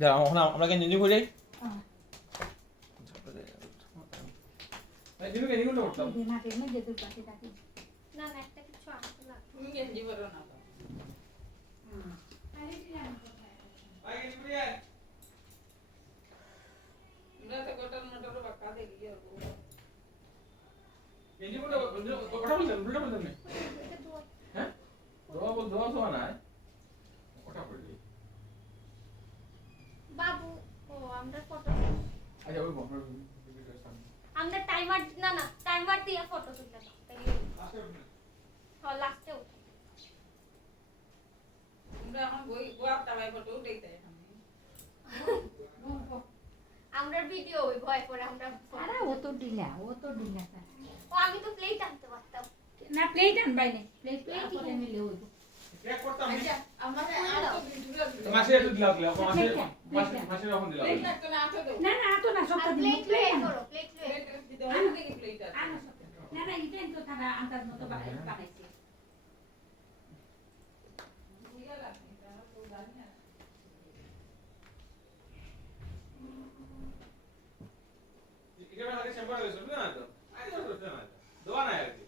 যা আমরা কেন নিয়ে যাই এই দিকে নিয়ে করতাম না কেন যে তোর পাশে থাকি না না একটা কিছু আনতে লাগবে তুমি গেঞ্জি পরো না তো আই গেছি বুড়ি আয় আমরা তো গোটাল মোটর বাক্কা দেখি আর গেঞ্জি বলে ওটা বলছেন উল্টা বলছেন না এটা দুয়া হ্যাঁ দোয়া তো না ওটা পড়লি বাবু ও আমরা ফটো আচ্ছা ওই বন্ধ আমরা টাইমার না না টাইমার দিয়ে ফটো তুলতে দাও তাহলে হ্যাঁ লাস্টে উঠে আমরা এখন গোয়া তাবাই ফটো উঠাইতে আমরা ভিডিও ওই ভয় করে আমরা আরে ও তো ঢিলা ও আমি তো প্লেট আনতে পারতাম না প্লেট আনবাই না প্লেট করে নিলে হইব চেক করতাম আচ্ছা আমাদের আর তো ভিডিও দিল মাসে একটু দিলাম মাসে যখন দিলাম প্লেট লাগতো না আতো দাও না না তো না সব আর প্লেট লয়ে করো প্লেট লয়ে প্লেট দিতে হয় না দেখি প্লেট আছে আনো সব না না এটা তো তারা আন্দাজ মতো বানাইছে বুঝা লাগনি তারা তো জানি না এটা আগে চেম্বার হয়েছিল না তো আই তো না দোয়া না আর কি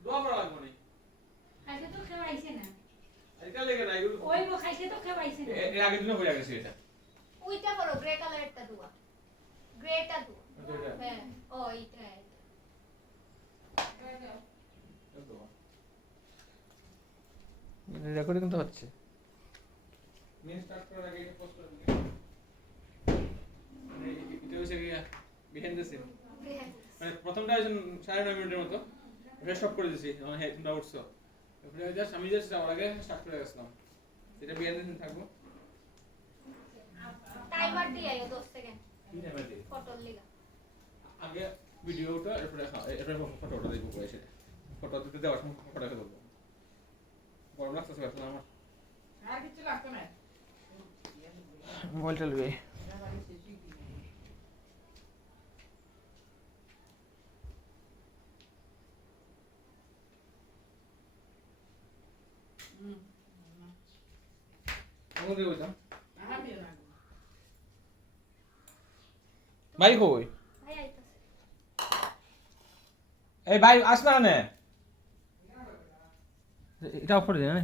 দোয়া করা লাগবে না খাইছে তো খাওয়াইছে না এটা লেগে না এগুলো ওই লো খাইছে তো খাওয়াইছে না এর আগের দিনও হয়ে গেছে এটা ওইটা করো গ্রে কালারটা দুয়া গ্রেটা দুয়া এটা হ্যাঁ ও এইটা রেকর্ডিং তো হচ্ছে মেন স্টার্ট করার আগে এটা পোস্ট করে দিই এটা হচ্ছে কি বিহাইন্ড দ্য সিন মানে প্রথমটা হচ্ছে 9.5 মিনিটের মতো এটা স্টপ করে দিয়েছি হ্যাঁ তোমরা উঠছো তারপরে জাস্ট আমি জাস্ট যাওয়ার আগে স্টার্ট করে গেছিলাম এটা বিহাইন্ড দ্য সিন থাকবো টাইমার দিয়ে আইও 10 সেকেন্ড কি টাইমে দিই ফটো লিগা আগে ভিডিওটা এরপরে ফটোটা দেখবো পয়সা ফটো দিতে দেওয়ার সময় ফটো দেখে বলবো গরম লাগতেছে আসলে আমার আর কিছু লাগতো না মোবাইলটা লুয়ে ওকে বলতাম ভাই কই ভাই আইতাছে এই ভাই আস না এটা অফার দে না